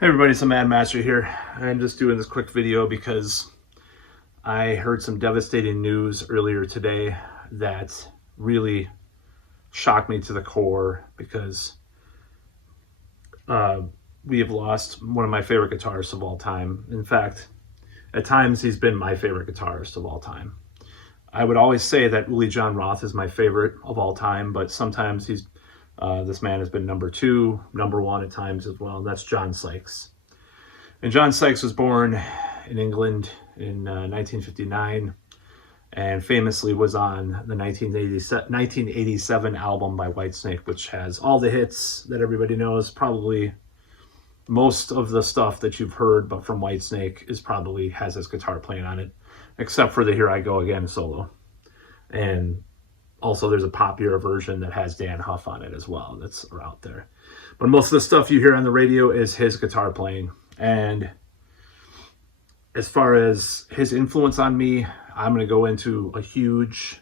Hey everybody, it's the Mad Master here. I'm just doing this quick video because I heard some devastating news earlier today that really shocked me to the core because we have lost one of my favorite guitarists of all time. In fact, at times he's been my favorite guitarist of all time. I would always say that Uli John Roth is my favorite of all time, but sometimes this man has been number two, number one at times as well. That's John Sykes. And John Sykes was born in England in 1959 and famously was on the 1987 album by Whitesnake, which has all the hits that everybody knows. Probably most of the stuff that you've heard but from Whitesnake has his guitar playing on it, except for the Here I Go Again solo. And also there's a popular version that has Dan Huff on it as well that's out there. But most of the stuff you hear on the radio is his guitar playing. And as far as his influence on me, I'm going to go into a huge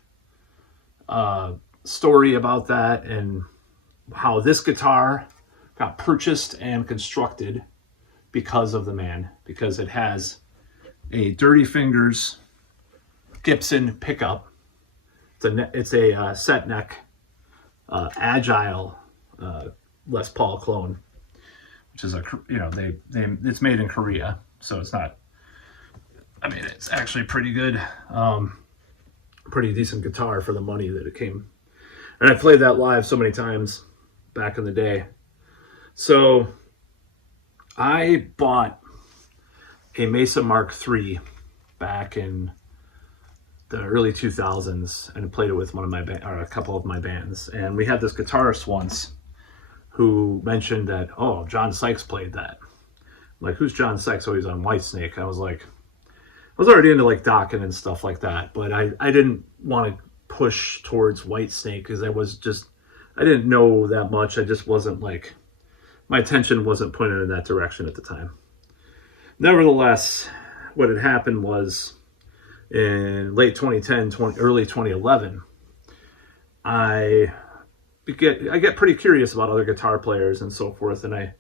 story about that and how this guitar got purchased and constructed because of the man, because it has a Dirty Fingers Gibson pickup. It's a set neck, agile Les Paul clone, which is it's made in Korea, so it's not. I mean, it's actually pretty good, pretty decent guitar for the money that it came. And I played that live so many times back in the day. So I bought a Mesa Mark III back in the early 2000s and played it with a couple of my bands. And we had this guitarist once who mentioned that, oh, John Sykes played that. I'm like, who's John Sykes? Oh, he's on Whitesnake. I was already into like Dokken and stuff like that, but I didn't want to push towards Whitesnake because I didn't know that much. I just wasn't my attention wasn't pointed in that direction at the time. Nevertheless, what had happened was in late 2010, early 2011, I get pretty curious about other guitar players and so forth, and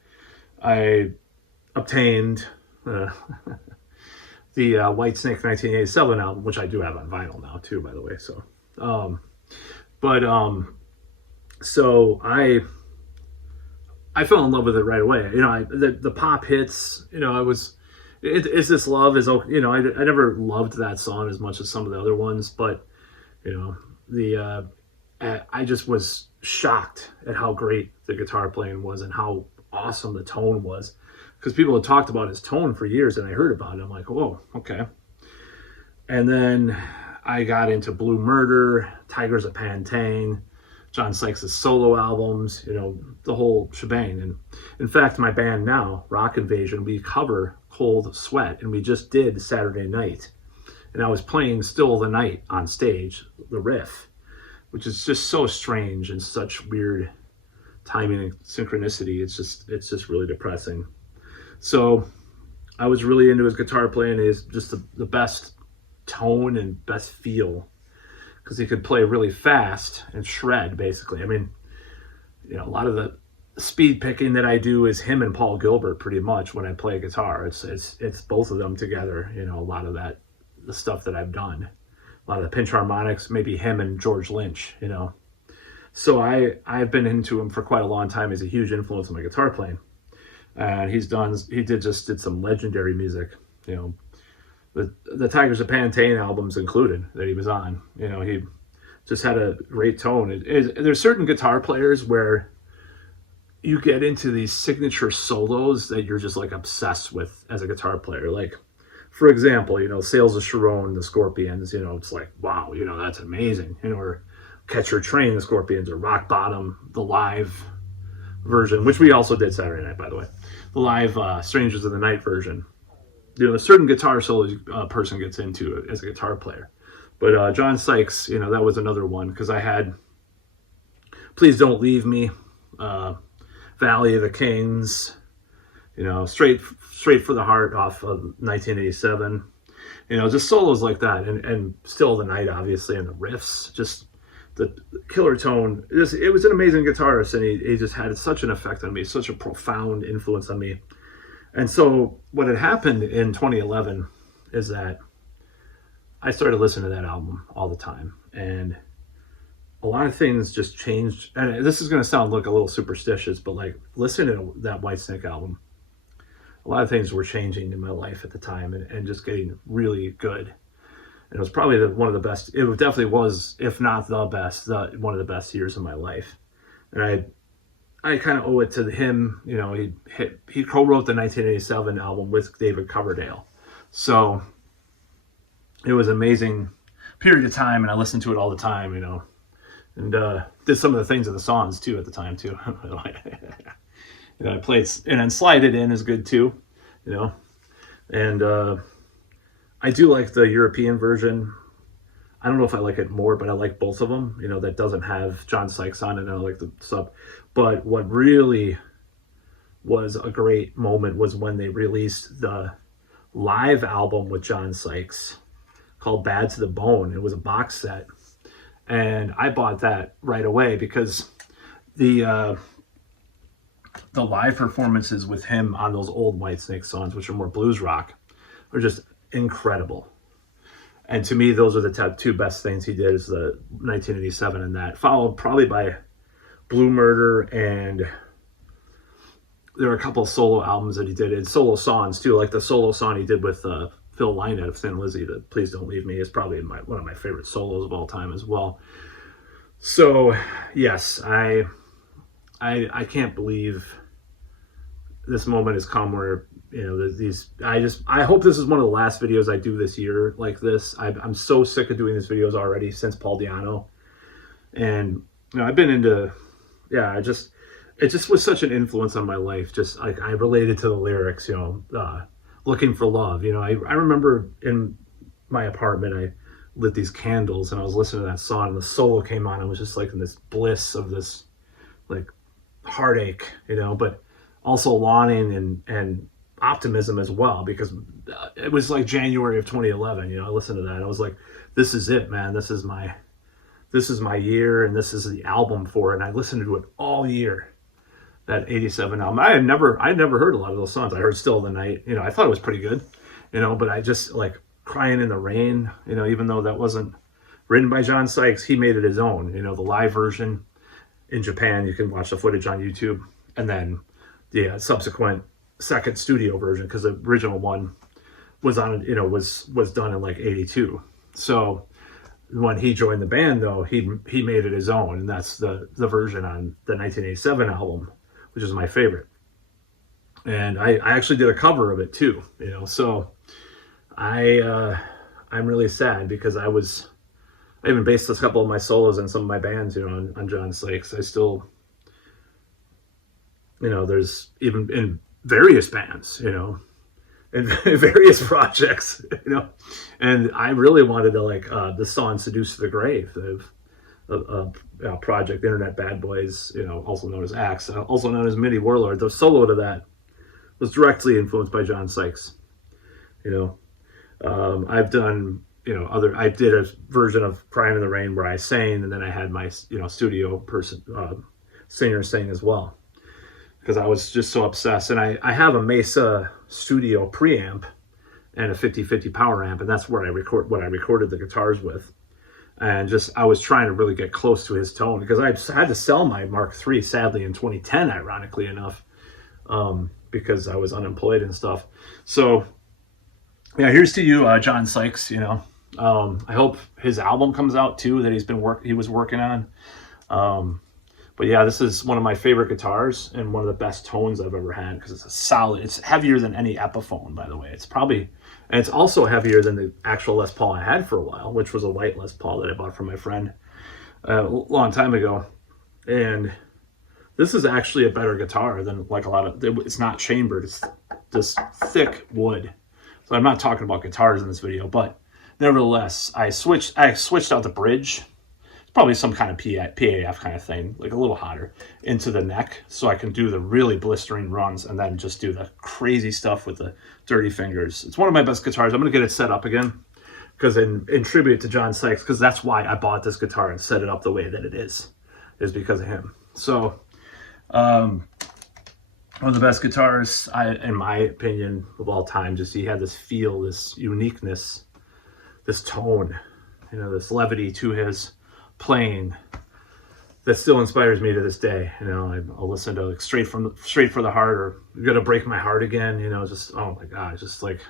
I obtained the Whitesnake 1987 album, which I do have on vinyl now too, by the way. So, so I fell in love with it right away. The pop hits. Is This Love is, I never loved that song as much as some of the other ones, but I just was shocked at how great the guitar playing was and how awesome the tone was, because people had talked about his tone for years and I heard about it. I'm like, whoa, okay. And then I got into Blue Murder, Tigers of Pantane, John Sykes' solo albums, the whole shebang. And in fact, my band now, Rock Invasion, we cover Cold Sweat, and we just did Saturday Night. And I was playing Still the Night on stage, the riff, which is just so strange and such weird timing and synchronicity. It's just really depressing. So I was really into his guitar playing. He's just the best tone and best feel, because he could play really fast and shred, basically. I mean, a lot of the speed picking that I do is him and Paul Gilbert pretty much when I play guitar. It's both of them together, a lot of that, the stuff that I've done. A lot of the pinch harmonics, maybe him and George Lynch, So I've been into him for quite a long time. He's a huge influence on my guitar playing. And he did some legendary music, the Tigers of Pantane albums included that he was on. He just had a great tone. There's certain guitar players where you get into these signature solos that you're just obsessed with as a guitar player. Like, for example, Sails of Sharon, the Scorpions, it's like, wow, that's amazing. Or Catch Your Train, the Scorpions, or Rock Bottom, the live version, which we also did Saturday night, by the way. The live Strangers of the Night version. A certain guitar solo a person gets into as a guitar player. But John Sykes, that was another one, because I had Please Don't Leave Me, Valley of the Kings, straight for the Heart off of 1987. Just solos like that, and Still the Night, obviously, and the riffs, just the killer tone. It was an amazing guitarist, and he just had such an effect on me, such a profound influence on me. And so what had happened in 2011 is that I started listening to that album all the time, and a lot of things just changed. And this is going to sound like a little superstitious, but like listening to that Whitesnake album, a lot of things were changing in my life at the time, and just getting really good. And it was probably one of the best. It definitely was, if not the best, one of the best years of my life. And I kind of owe it to him. You know, he co-wrote the 1987 album with David Coverdale, so it was an amazing period of time, and I listened to it all the time. You know, and did some of the things in the songs too at the time too. You know, I played, and then Slide It In is good too. You know, and I do like the European version. I don't know if I like it more, but I like both of them. You know, that doesn't have John Sykes on it, and I like the sub. But what really was a great moment was when they released the live album with John Sykes called Bad to the Bone. It was a box set, and I bought that right away because the live performances with him on those old Whitesnake songs, which are more blues rock, are just incredible. And to me, those are the two best things he did, is the 1987 and that, followed probably by Blue Murder, and there were a couple of solo albums that he did, and solo songs too, like the solo song he did with Phil Lynott of Thin Lizzy, the Please Don't Leave Me, is probably one of my favorite solos of all time as well. So yes, I can't believe this moment has come where, you know, I hope this is one of the last videos I do this year like this. I'm so sick of doing these videos already since Paul Di'Anno, and you know, I've been into, it just was such an influence on my life. Just like I related to the lyrics, you know, looking for love. You know, I remember in my apartment I lit these candles and I was listening to that song, and the solo came on. I was just like in this bliss of this like heartache, you know, but also longing and optimism as well, because it was like January of 2011. You know, I listened to that and I was like, this is it, man. This is my year, and this is the album for it. And I listened to it all year, that 87 album. I had never heard a lot of those songs. I heard Still the Night. You know, I thought it was pretty good, you know, but I just like Crying in the Rain, you know, even though that wasn't written by John Sykes, he made it his own. You know, the live version in Japan, you can watch the footage on YouTube, and then the subsequent second studio version, because the original one was on, you know, was done in like 82. So when he joined the band, though, he made it his own, and that's the version on the 1987 album, which is my favorite. And I actually did a cover of it too, you know. So I'm really sad, because I even based a couple of my solos and some of my bands, you know, on John Sykes. I still, you know, there's even in various bands, you know, in various projects, you know, and I really wanted to like the song "Seduce to the Grave," the project Internet Bad Boys, you know, also known as Axe, also known as Midi Warlord. The solo to that was directly influenced by John Sykes, you know. I've done, you know, I did a version of Crying in the Rain where I sang, and then I had my, you know, studio person, singer sing as well, because I was just so obsessed. And I have a Mesa Studio preamp and a 5050 power amp, and that's where I recorded the guitars with. And just, I was trying to really get close to his tone, because I had to sell my Mark III, sadly, in 2010, ironically enough, because I was unemployed and stuff. So yeah, here's to you, John Sykes, you know. I hope his album comes out too, that he was working on. But yeah, this is one of my favorite guitars and one of the best tones I've ever had, because it's heavier than any Epiphone, by the way. And it's also heavier than the actual Les Paul I had for a while, which was a white Les Paul that I bought from my friend a long time ago. And this is actually a better guitar than like a lot of, it's not chambered, it's this thick wood. So I'm not talking about guitars in this video, but nevertheless, I switched out the bridge. Probably some kind of PAF kind of thing, like a little hotter, into the neck, so I can do the really blistering runs and then just do the crazy stuff with the dirty fingers. It's one of my best guitars. I'm going to get it set up again, because in tribute to John Sykes, because that's why I bought this guitar and set it up the way that it is because of him. So one of the best guitarists, in my opinion, of all time. Just he had this feel, this uniqueness, this tone, this levity to his playing that still inspires me to this day. I'll listen to like Straight for the Heart or Gonna Break My Heart Again. Just oh my god, just like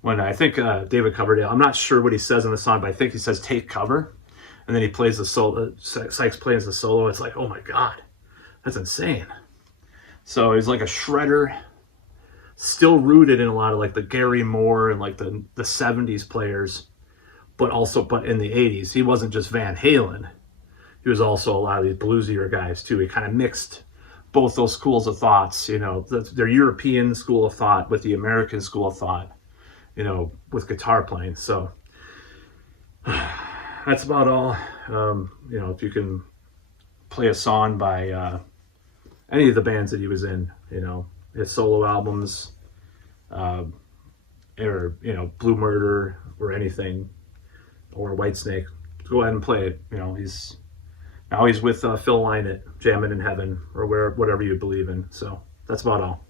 when I think David Coverdale. I'm not sure what he says in the song, but I think he says "take cover," and then he plays the solo. Sykes plays the solo. It's like, oh my god, that's insane. So he's like a shredder, still rooted in a lot of like the Gary Moore and like the 70s players, but in the 80s. He wasn't just Van Halen. He was also a lot of these bluesier guys too. He kind of mixed both those schools of thoughts, their European school of thought with the American school of thought, with guitar playing. So that's about all. If you can play a song by any of the bands that he was in, his solo albums, or Blue Murder or anything, or Whitesnake, go ahead and play it. He's with Phil Lynott, jamming in heaven, or whatever you believe in. So that's about all.